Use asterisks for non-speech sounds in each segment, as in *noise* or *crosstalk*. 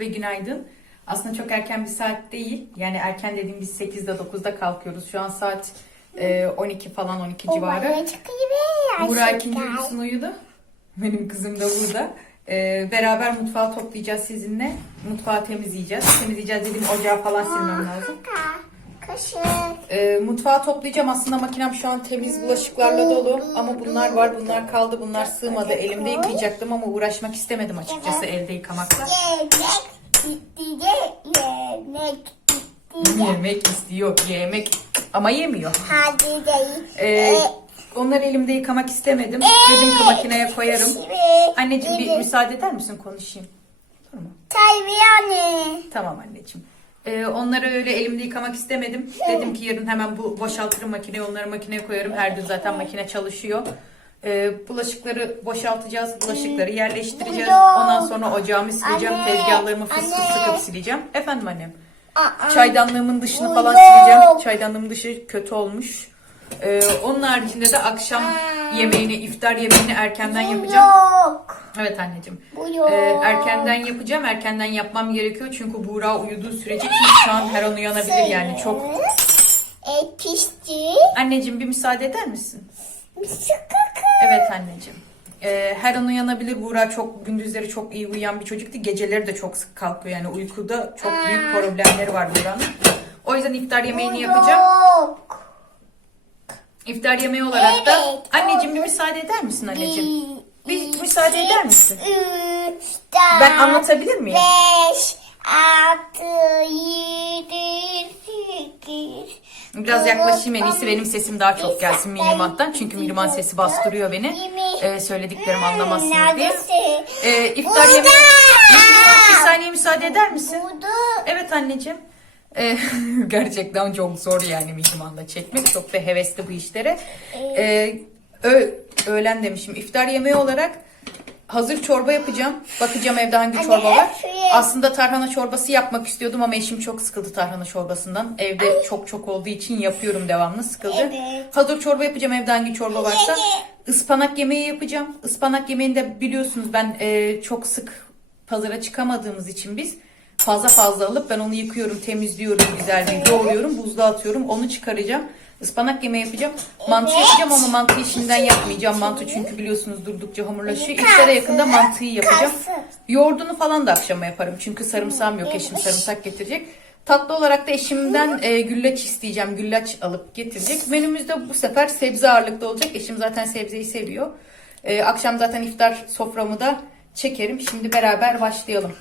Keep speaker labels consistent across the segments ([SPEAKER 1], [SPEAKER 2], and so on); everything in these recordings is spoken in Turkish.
[SPEAKER 1] ve günaydın. Aslında çok erken bir saat değil. Yani erken dediğim biz 8'de 9'da kalkıyoruz. Şu an saat e, 12 falan 12 civarı. Burak ikinci uykusunu uyudu. Benim kızım da burada. E, beraber mutfağı toplayacağız sizinle. Mutfağı temizleyeceğiz. Temizleyeceğiz dediğim ocağı falan silmem lazım.
[SPEAKER 2] Kaşık.
[SPEAKER 1] E, mutfağı toplayacağım. Aslında makinem şu an temiz bulaşıklarla dolu. Ama bunlar var. Bunlar kaldı. Bunlar sığmadı. Elimde yıkayacaktım ama uğraşmak istemedim açıkçası elde yıkamakla.
[SPEAKER 2] Yemek de yemek de.
[SPEAKER 1] Yemek istiyor. Yemek ama yemiyor.
[SPEAKER 2] Hadi de
[SPEAKER 1] Ee, onları elimde yıkamak istemedim. Dedim ki makineye koyarım. Anneciğim bir müsaade eder misin konuşayım? Olur mu?
[SPEAKER 2] Tabii anne.
[SPEAKER 1] Tamam anneciğim. Ee, onları öyle elimde yıkamak istemedim. Dedim ki yarın hemen bu boşaltırım makineyi, onları makineye koyarım. Her gün zaten makine çalışıyor. Ee, bulaşıkları boşaltacağız, bulaşıkları yerleştireceğiz. Ondan sonra ocağımı sileceğim,
[SPEAKER 2] Anne,
[SPEAKER 1] tezgahlarımı fıstık
[SPEAKER 2] anne.
[SPEAKER 1] sıkıp sileceğim. Efendim annem. Çaydanlığımın dışını falan sileceğim. Çaydanlığımın dışı kötü olmuş. Ee, onun haricinde de akşam yemeğini, iftar yemeğini erkenden yapacağım.
[SPEAKER 2] Yok.
[SPEAKER 1] Evet anneciğim.
[SPEAKER 2] Bu yok.
[SPEAKER 1] Ee, erkenden yapacağım. Erkenden yapmam gerekiyor. Çünkü Buğra uyuduğu sürece ki şu an her an uyanabilir yani çok.
[SPEAKER 2] E, pişti.
[SPEAKER 1] Anneciğim bir müsaade eder misin? Evet anneciğim. Ee, her an uyanabilir. Buğra çok gündüzleri çok iyi uyuyan bir çocuktu. Geceleri de çok sık kalkıyor. Yani uykuda çok büyük problemleri var Buğra'nın. O yüzden iftar yemeğini yapacağım.
[SPEAKER 2] Yok.
[SPEAKER 1] İftar yemeği olarak da
[SPEAKER 2] Evet,
[SPEAKER 1] anneciğim bir müsaade eder misin anneciğim?
[SPEAKER 2] Bir,
[SPEAKER 1] müsaade eder misin?
[SPEAKER 2] Üç,
[SPEAKER 1] Ben
[SPEAKER 2] dört,
[SPEAKER 1] anlatabilir miyim?
[SPEAKER 2] Beş, altı, yedi, sekiz.
[SPEAKER 1] Biraz yaklaşayım en iyisi benim sesim daha çok gelsin Mihrimah'tan. Çünkü Mihrimah sesi bastırıyor beni. Ee, söylediklerimi anlamazsınız diye.
[SPEAKER 2] Neredeyse.
[SPEAKER 1] Ee, iftar yemeği... Bir saniye müsaade eder misin?
[SPEAKER 2] Burada.
[SPEAKER 1] Evet anneciğim. Ee, *laughs* gerçekten çok zor yani Mihrimah'la çekmek. Çok da hevesli bu işlere. Ee, ö- öğlen demişim. İftar yemeği olarak hazır çorba yapacağım. Bakacağım evde hangi
[SPEAKER 2] Anne,
[SPEAKER 1] çorba var. Aslında tarhana çorbası yapmak istiyordum ama eşim çok sıkıldı tarhana çorbasından. Evde çok çok olduğu için yapıyorum devamlı sıkıldı.
[SPEAKER 2] Evet.
[SPEAKER 1] Hazır çorba yapacağım evde hangi çorba varsa. Ispanak yemeği yapacağım. Ispanak yemeğinde biliyorsunuz ben e, çok sık pazara çıkamadığımız için biz fazla fazla alıp ben onu yıkıyorum, temizliyorum, güzel bir doğruyorum, buzluğa atıyorum. Onu çıkaracağım. Ispanak yemeği yapacağım. Mantı yapacağım ama mantıyı şimdiden yapmayacağım. Mantı çünkü biliyorsunuz durdukça hamurlaşıyor. İftara yakında mantıyı yapacağım. Yoğurdunu falan da akşama yaparım. Çünkü sarımsağım yok. Eşim sarımsak getirecek. Tatlı olarak da eşimden e, güllaç isteyeceğim. Güllaç alıp getirecek. Menümüzde bu sefer sebze ağırlıklı olacak. Eşim zaten sebzeyi seviyor. E, akşam zaten iftar soframı da çekerim. Şimdi beraber başlayalım.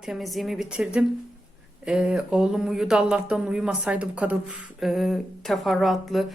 [SPEAKER 1] Mutfak temizliğimi bitirdim. Ee, oğlum uyudu Allah'tan uyumasaydı bu kadar e, teferruatlı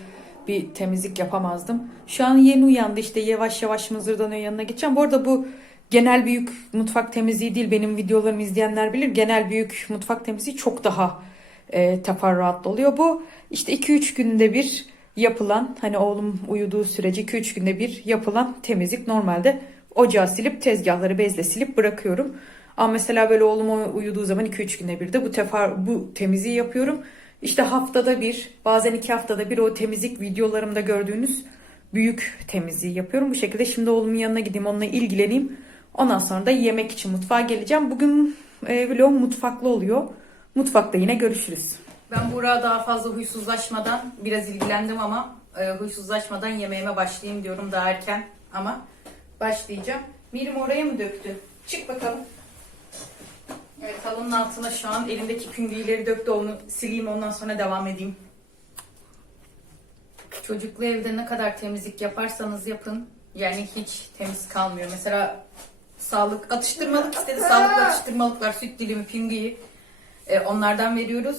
[SPEAKER 1] bir temizlik yapamazdım. Şu an yeni uyandı işte yavaş yavaş mızırdanıyor yanına gideceğim. Bu arada bu genel büyük mutfak temizliği değil benim videolarımı izleyenler bilir. Genel büyük mutfak temizliği çok daha e, teferruatlı oluyor. Bu işte 2-3 günde bir yapılan hani oğlum uyuduğu sürece 2-3 günde bir yapılan temizlik normalde ocağı silip tezgahları bezle silip bırakıyorum. Ama mesela böyle oğlum uyuduğu zaman 2-3 günde bir de bu tefer bu temizliği yapıyorum. İşte haftada bir bazen iki haftada bir o temizlik videolarımda gördüğünüz büyük temizliği yapıyorum. Bu şekilde şimdi oğlumun yanına gideyim onunla ilgileneyim. Ondan sonra da yemek için mutfağa geleceğim. Bugün e, vlogum mutfaklı oluyor. Mutfakta yine görüşürüz. Ben Burak'a daha fazla huysuzlaşmadan biraz ilgilendim ama e, huysuzlaşmadan yemeğime başlayayım diyorum daha erken ama başlayacağım. Mirim oraya mı döktü? Çık bakalım. Evet halının altına şu an elimdeki püngüleri döktü onu sileyim ondan sonra devam edeyim. Çocuklu evde ne kadar temizlik yaparsanız yapın yani hiç temiz kalmıyor. Mesela sağlık atıştırmalık istedi sağlıklı atıştırmalıklar süt dilimi püngüyü e, onlardan veriyoruz.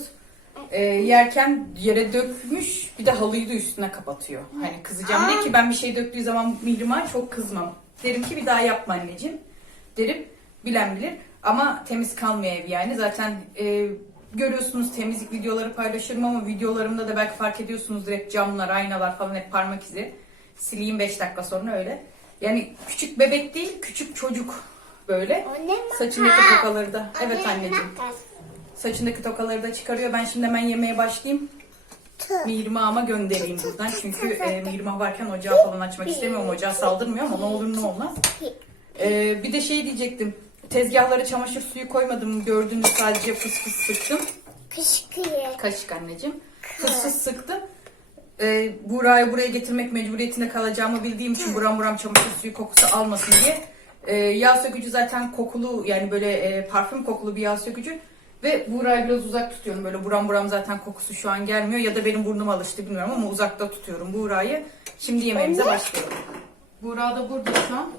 [SPEAKER 1] E, yerken yere dökmüş bir de halıyı da üstüne kapatıyor. Hani kızacağım diye ki ben bir şey döktüğü zaman Mihrim'a çok kızmam. Derim ki bir daha yapma anneciğim derim. Bilen bilir. Ama temiz kalmıyor ev yani. Zaten e, görüyorsunuz temizlik videoları paylaşırım ama videolarımda da belki fark ediyorsunuz direkt camlar, aynalar falan hep parmak izi. Sileyim 5 dakika sonra öyle. Yani küçük bebek değil, küçük çocuk böyle. Saçındaki tokaları da. Evet anneciğim. Saçındaki tokaları da çıkarıyor. Ben şimdi hemen yemeğe başlayayım. Mihrimah'ıma göndereyim buradan. Çünkü e, Mihrimah varken ocağı falan açmak istemiyorum. Ocağı saldırmıyor ama ne olur ne olmaz. Ee, bir de şey diyecektim. Tezgahlara çamaşır suyu koymadım. Gördüğünüz sadece fıs fıs sıktım.
[SPEAKER 2] Kışkıya.
[SPEAKER 1] Kaşık anneciğim. Fıs fıs sıktım. Ee, Buğra'yı buraya getirmek mecburiyetinde kalacağımı bildiğim için buram buram çamaşır suyu kokusu almasın diye. Ee, yağ sökücü zaten kokulu yani böyle e, parfüm kokulu bir yağ sökücü. Ve Buğra'yı biraz uzak tutuyorum. Böyle buram buram zaten kokusu şu an gelmiyor. Ya da benim burnum alıştı bilmiyorum ama uzakta tutuyorum Buğra'yı. Şimdi yemeğimize başlayalım. Buğra da burada şu an.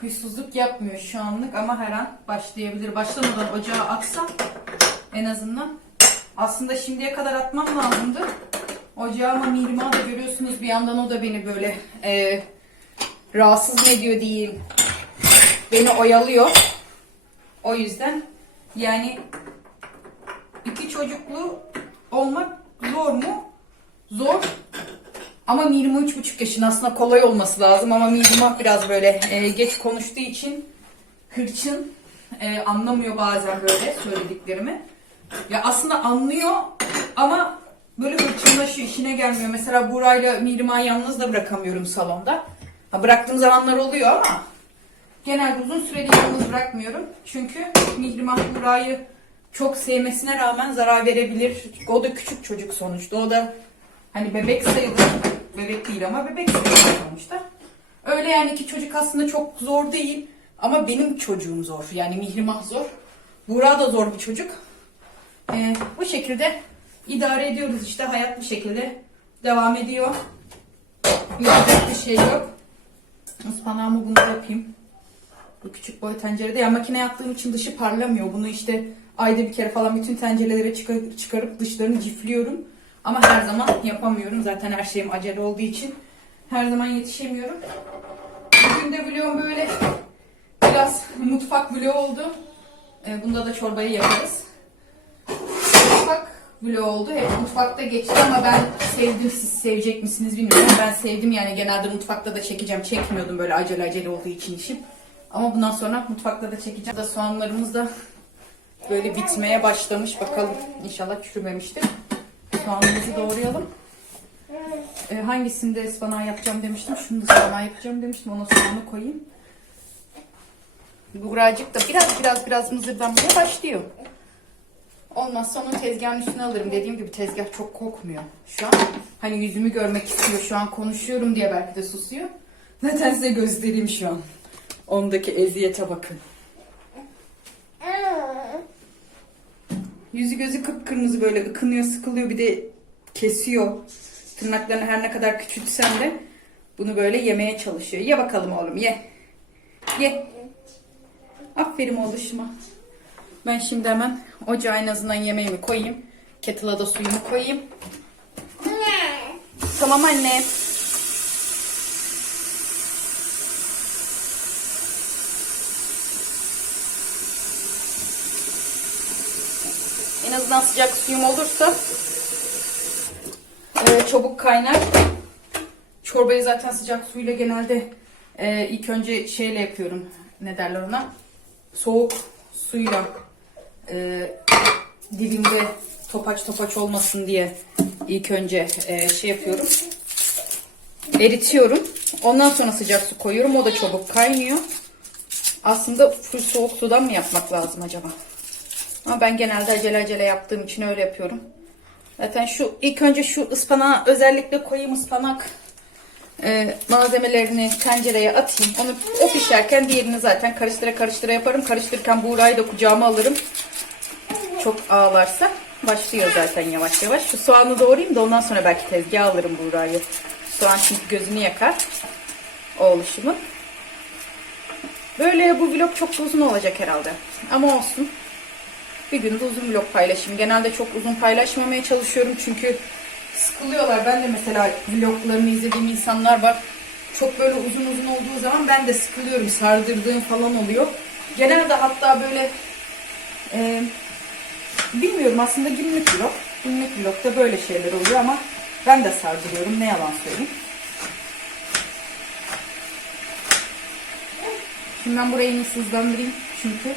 [SPEAKER 1] Huysuzluk yapmıyor şu anlık ama her an başlayabilir. Başlamadan ocağa atsam en azından. Aslında şimdiye kadar atmam lazımdı. Ocağa ama Mihrimah'ı da görüyorsunuz bir yandan o da beni böyle e, rahatsız ediyor diyeyim. Beni oyalıyor. O yüzden yani iki çocuklu olmak zor mu? Zor. Ama Mirma üç buçuk yaşında aslında kolay olması lazım ama Mirma biraz böyle e, geç konuştuğu için hırçın e, anlamıyor bazen böyle söylediklerimi. Ya aslında anlıyor ama böyle hırçınlaşıyor işine gelmiyor. Mesela Buray'la Mirma'yı yalnız da bırakamıyorum salonda. Ha, bıraktığım zamanlar oluyor ama genelde uzun süreli yalnız bırakmıyorum. Çünkü Mihrimah Buray'ı çok sevmesine rağmen zarar verebilir. O da küçük çocuk sonuçta. O da hani bebek sayılır. Bebek değil ama bebek sonuçta. Öyle yani ki çocuk aslında çok zor değil. Ama benim çocuğum zor. Yani Mihrimah zor. Buğra da zor bir çocuk. Ee, bu şekilde idare ediyoruz işte. Hayat bu şekilde devam ediyor. Yapacak bir şey yok. Ispanağımı bunu yapayım. Bu küçük boy tencerede. Ya makine yaptığım için dışı parlamıyor. Bunu işte ayda bir kere falan bütün tencerelere çıkar- çıkarıp dışlarını cifliyorum. Ama her zaman yapamıyorum. Zaten her şeyim acele olduğu için her zaman yetişemiyorum. Bugün de vlogum böyle biraz mutfak vlogu oldu. Ee, bunda da çorbayı yaparız. Mutfak vlogu oldu. Hep mutfakta geçti ama ben sevdim. Siz sevecek misiniz bilmiyorum. Ben sevdim yani genelde mutfakta da çekeceğim. Çekmiyordum böyle acele acele olduğu için işim. Ama bundan sonra mutfakta da çekeceğim. Da soğanlarımız da böyle bitmeye başlamış. Bakalım inşallah çürümemiştir. Soğanımızı doğrayalım. Ee, hangisinde ıspanağı yapacağım demiştim. Şunu da ıspanağı yapacağım demiştim. Ona soğanı koyayım. Buğracık da biraz biraz biraz mızırdanmaya başlıyor. Olmazsa onu tezgahın üstüne alırım. Dediğim gibi tezgah çok kokmuyor şu an. Hani yüzümü görmek istiyor. Şu an konuşuyorum diye belki de susuyor. Zaten size göstereyim şu an. Ondaki eziyete bakın. Yüzü gözü kıpkırmızı böyle ıkınıyor, sıkılıyor bir de kesiyor. Tırnaklarını her ne kadar küçültsem de bunu böyle yemeye çalışıyor. Ye bakalım oğlum ye. Ye. Aferin oğluşuma. Ben şimdi hemen ocağa en azından yemeğimi koyayım. Kettle'a da suyumu koyayım. Tamam anne. En azından sıcak suyum olursa e, çabuk kaynar. Çorbayı zaten sıcak suyla genelde e, ilk önce şeyle yapıyorum. Ne derler ona? Soğuk suyla e, dibinde topaç topaç olmasın diye ilk önce e, şey yapıyorum. Eritiyorum. Ondan sonra sıcak su koyuyorum. O da çabuk kaynıyor. Aslında full soğuk sudan mı yapmak lazım acaba? Ama ben genelde acele acele yaptığım için öyle yapıyorum. Zaten şu ilk önce şu ıspanağı özellikle koyayım ıspanak e, malzemelerini tencereye atayım. Onu o pişerken diğerini zaten karıştıra karıştıra yaparım. Karıştırırken buğrayı da kucağıma alırım. Çok ağlarsa başlıyor zaten yavaş yavaş. Şu soğanı doğrayayım da ondan sonra belki tezgaha alırım buğrayı. Soğan çünkü gözünü yakar. Oğluşumun. Böyle bu vlog çok uzun olacak herhalde. Ama olsun. Bir günde uzun vlog paylaşayım. Genelde çok uzun paylaşmamaya çalışıyorum çünkü sıkılıyorlar. Ben de mesela vloglarını izlediğim insanlar var. Çok böyle uzun uzun olduğu zaman ben de sıkılıyorum. Sardırdığım falan oluyor. Genelde hatta böyle e, bilmiyorum aslında günlük vlog. Günlük vlogda böyle şeyler oluyor ama ben de sardırıyorum. Ne yalan söyleyeyim. Şimdi ben burayı iyisi hızlandırayım. Çünkü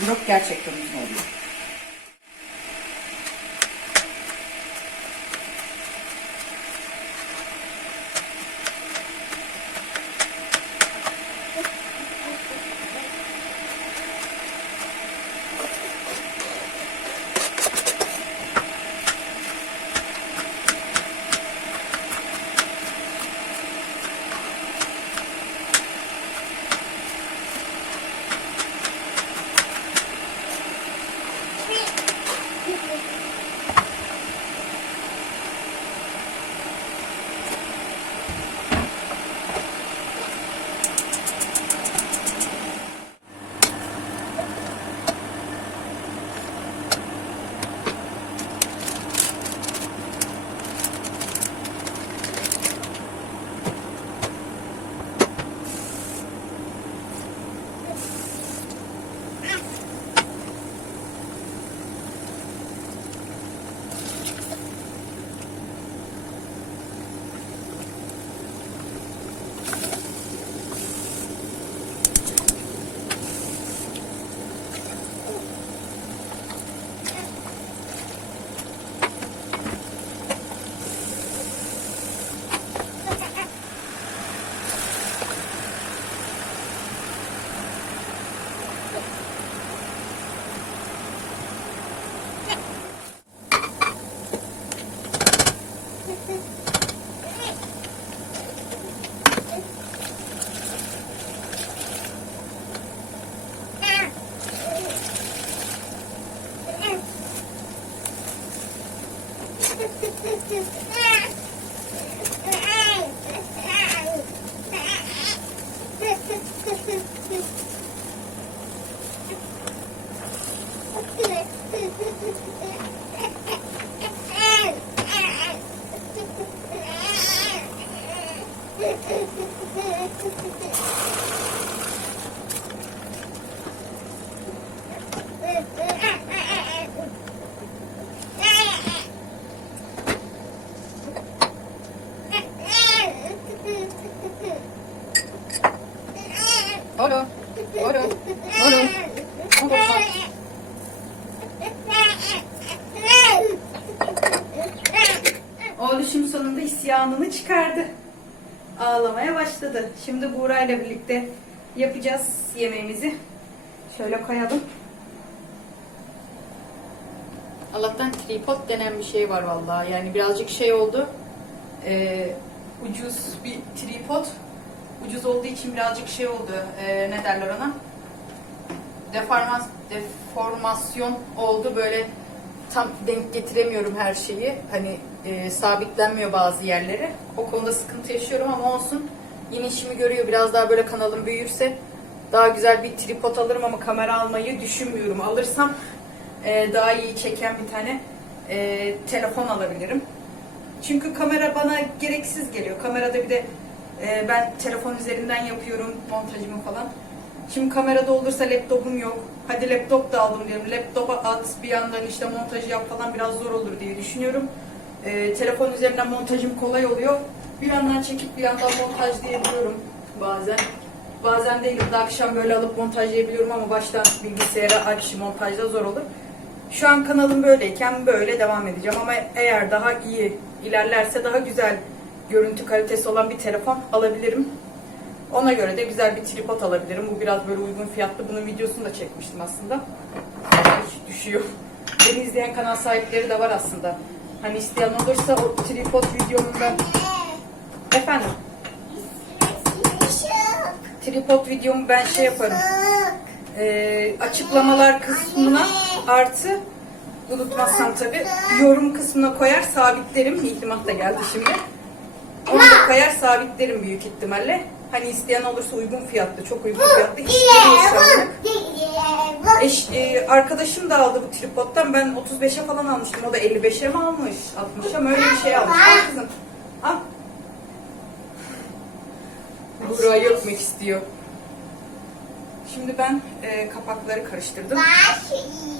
[SPEAKER 1] vlog gerçekten uzun oluyor. Thank you. İsyanını çıkardı. Ağlamaya başladı. Şimdi Buğra ile birlikte yapacağız yemeğimizi. Şöyle koyalım. Allah'tan tripod denen bir şey var vallahi. Yani birazcık şey oldu. Ee, ucuz bir tripod. Ucuz olduğu için birazcık şey oldu. Ee, ne derler ona? Deformas, deformasyon oldu. Böyle tam denk getiremiyorum her şeyi. Hani e, sabitlenmiyor bazı yerleri. O konuda sıkıntı yaşıyorum ama olsun. Yine işimi görüyor. Biraz daha böyle kanalım büyürse Daha güzel bir tripod alırım ama kamera almayı düşünmüyorum. Alırsam e, daha iyi çeken bir tane e, telefon alabilirim. Çünkü kamera bana gereksiz geliyor. Kamerada bir de e, ben telefon üzerinden yapıyorum montajımı falan. Şimdi kamerada olursa laptopum yok. Hadi laptop da aldım diyorum. Laptopa at bir yandan işte montajı yap falan biraz zor olur diye düşünüyorum. E, telefon üzerinden montajım kolay oluyor. Bir yandan çekip bir yandan montajlayabiliyorum bazen. Bazen değil de akşam böyle alıp montajlayabiliyorum ama baştan bilgisayara aç montajda zor olur. Şu an kanalım böyleyken böyle devam edeceğim ama eğer daha iyi ilerlerse daha güzel görüntü kalitesi olan bir telefon alabilirim. Ona göre de güzel bir tripod alabilirim. Bu biraz böyle uygun fiyatlı. Bunun videosunu da çekmiştim aslında. Düşüyor. Beni izleyen kanal sahipleri de var aslında. Hani isteyen olursa o tripod videomunda... Efendim? Tripod videomu ben şey yaparım. Ee, açıklamalar kısmına artı unutmazsam tabi yorum kısmına koyar sabitlerim. Mihrimat da geldi şimdi. Onu da koyar sabitlerim büyük ihtimalle. Hani isteyen olursa uygun fiyatlı, çok uygun fiyatlı. İnşallah. Eş, e, arkadaşım da aldı bu tripodtan. Ben 35'e falan almıştım. O da 55'e mi almış? 60'a mı? Öyle bir şey almış. Al kızım. Al. Burayı öpmek istiyor. Şimdi ben e, kapakları karıştırdım.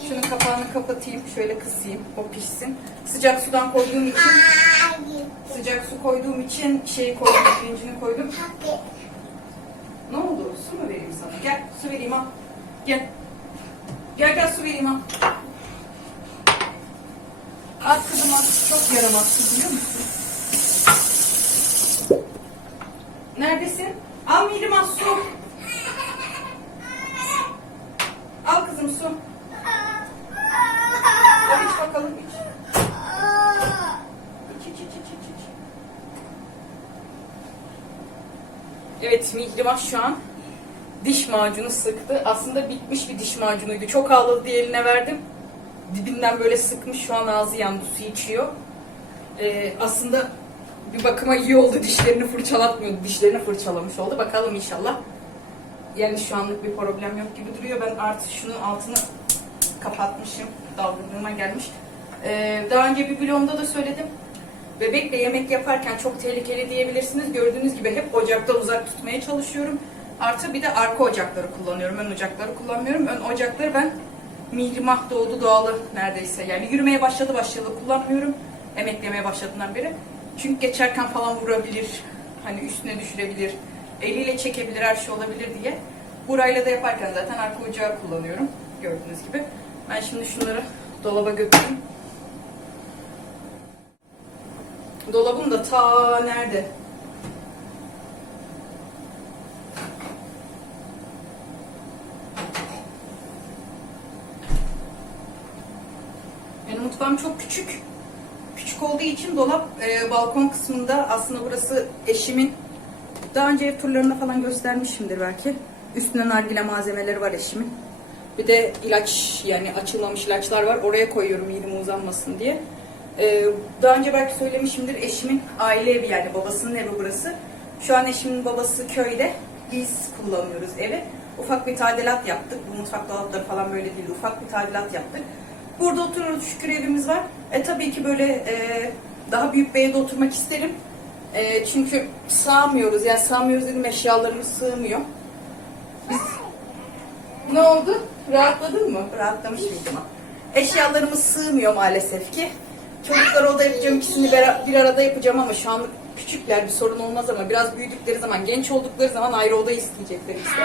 [SPEAKER 1] Şunun kapağını kapatayım. Şöyle kısayım. O pişsin. Sıcak sudan koyduğum için sıcak su koyduğum için şeyi koydum. *coughs* Pirincini koydum. Ne oldu? Su mu vereyim sana? Gel su vereyim al. Gel. Gel gel su vereyim al. At kızım at. Çok yaramazsın biliyor musun? Neredesin? Al Mihrimah su. Mihrimah şu an diş macunu sıktı. Aslında bitmiş bir diş macunuydu. Çok ağladı diye eline verdim. Dibinden böyle sıkmış şu an ağzı yandı su içiyor. Ee, aslında bir bakıma iyi oldu dişlerini fırçalatmıyordu. Dişlerini fırçalamış oldu. Bakalım inşallah. Yani şu anlık bir problem yok gibi duruyor. Ben artık şunun altını kapatmışım. Dalgınlığıma gelmiş. Ee, daha önce bir vlogumda da söyledim. Bebekle yemek yaparken çok tehlikeli diyebilirsiniz. Gördüğünüz gibi hep ocaktan uzak tutmaya çalışıyorum. Artı bir de arka ocakları kullanıyorum. Ön ocakları kullanmıyorum. Ön ocakları ben Mihrimah doğdu doğalı neredeyse. Yani yürümeye başladı başladı kullanmıyorum. Emeklemeye başladığından beri. Çünkü geçerken falan vurabilir. Hani üstüne düşürebilir. Eliyle çekebilir her şey olabilir diye. Burayla da yaparken zaten arka ocağı kullanıyorum. Gördüğünüz gibi. Ben şimdi şunları dolaba götüreyim. Dolabım da ta nerede? Benim mutfağım çok küçük. Küçük olduğu için dolap e, balkon kısmında aslında burası eşimin daha önce ev turlarında falan göstermişimdir belki. Üstüne nargile malzemeleri var eşimin. Bir de ilaç yani açılmamış ilaçlar var. Oraya koyuyorum yerim uzanmasın diye. Ee, daha önce belki söylemişimdir. Eşimin aile evi yani babasının evi burası. Şu an eşimin babası köyde. Biz kullanıyoruz evi. Ufak bir tadilat yaptık. Bu mutfak dolapları falan böyle değil. Ufak bir tadilat yaptık. Burada oturuyoruz. Şükür evimiz var. E tabii ki böyle e, daha büyük bir evde oturmak isterim. E, çünkü sığamıyoruz. Yani sığamıyoruz dedim eşyalarımız sığmıyor. Biz ne oldu? Rahatladın mı? Rahatlamış mıydım? Eşyalarımız sığmıyor maalesef ki. Çocuklara oda yapacağım, ikisini bir arada yapacağım ama şu an küçükler bir sorun olmaz ama biraz büyüdükleri zaman, genç oldukları zaman ayrı oda isteyecekler işte.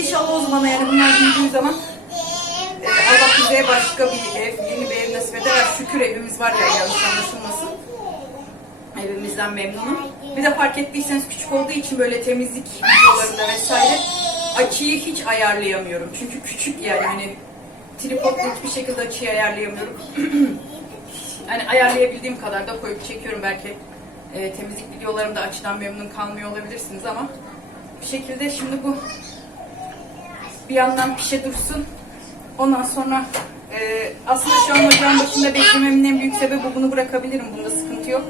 [SPEAKER 1] İnşallah o zaman yani bunlar büyüdüğü zaman e, Allah bize başka bir ev, yeni bir ev nasip eder. Şükür evimiz var ya yanlış anlaşılmasın. Evimizden memnunum. Bir de fark ettiyseniz küçük olduğu için böyle temizlik videolarında vesaire açıyı hiç ayarlayamıyorum. Çünkü küçük yani hani tripodla hiçbir şekilde açıyı ayarlayamıyorum. *clears throat* hani ayarlayabildiğim kadar da koyup çekiyorum belki e, temizlik videolarımda açıdan memnun kalmıyor olabilirsiniz ama bir şekilde şimdi bu bir yandan pişe dursun. Ondan sonra e, aslında şu an ocağın başında beklememin en büyük sebebi bunu bırakabilirim. Bunda sıkıntı yok.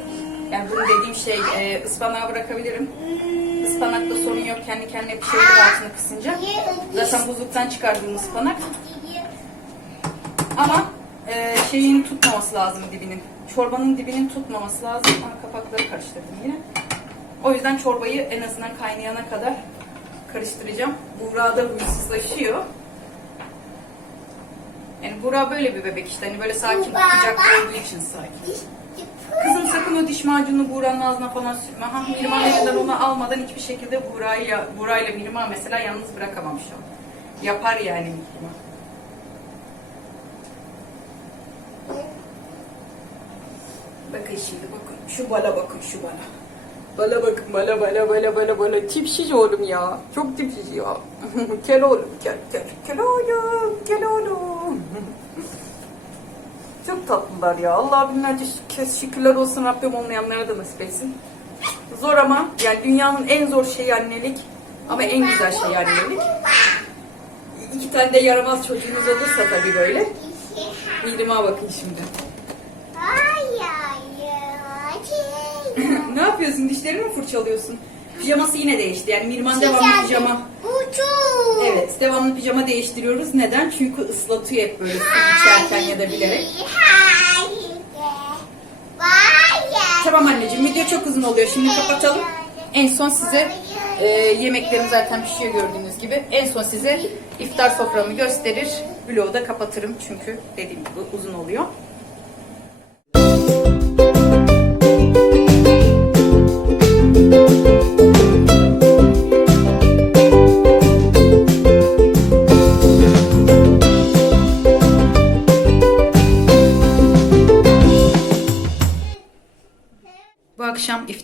[SPEAKER 1] Yani bunu dediğim şey e, ıspanağı bırakabilirim. Ispanakta sorun yok. Kendi kendine pişirir altını kısınca. Zaten buzluktan çıkardığım ıspanak. Ama e, şeyin tutmaması lazım dibinin. Çorbanın dibinin tutmaması lazım. Aa, kapakları karıştırdım yine. O yüzden çorbayı en azından kaynayana kadar karıştıracağım. Buğra da huysuzlaşıyor. Yani Buğra böyle bir bebek işte. Hani böyle sakin, kucakta olduğu için sakin. Kızım sakın o diş macununu Buğra'nın ağzına falan sürme. Ha, Mirman elinden onu almadan hiçbir şekilde Buğra'yı, Buğra ile Mirman mesela yalnız bırakamam şu an. Yapar yani Mirman. Bakın şimdi bakın. Şu bala bakın şu bala. Bala bakın bala bala bala bala bala. Tipsiz oğlum ya. Çok tipsiz ya. *laughs* kel oğlum kel kel. Kel oğlum kel oğlum. *laughs* Çok tatlılar ya. Allah binlerce kez şükürler olsun Rabbim olmayanlara da nasip etsin. Zor ama yani dünyanın en zor şeyi annelik. Ama en güzel şey annelik. İki tane de yaramaz çocuğunuz olursa tabii böyle. Midime bakın şimdi. Ne yapıyorsun? Dişlerini mi fırçalıyorsun? Pijaması yine değişti. Yani Mirman devamlı pijama. Evet, devamlı pijama değiştiriyoruz. Neden? Çünkü ıslatıyor hep böyle içerken ya da bilerek. Tamam anneciğim, video çok uzun oluyor. Şimdi kapatalım. En son size e, yemeklerim zaten pişiyor gördüğünüz gibi. En son size iftar soframı gösterir. Vlogu da kapatırım çünkü dediğim gibi uzun oluyor.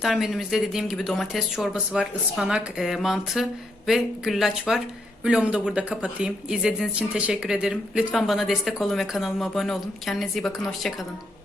[SPEAKER 1] İftar menümüzde dediğim gibi domates çorbası var, ıspanak, e, mantı ve güllaç var. Vlogumu da burada kapatayım. İzlediğiniz için teşekkür ederim. Lütfen bana destek olun ve kanalıma abone olun. Kendinize iyi bakın, hoşçakalın.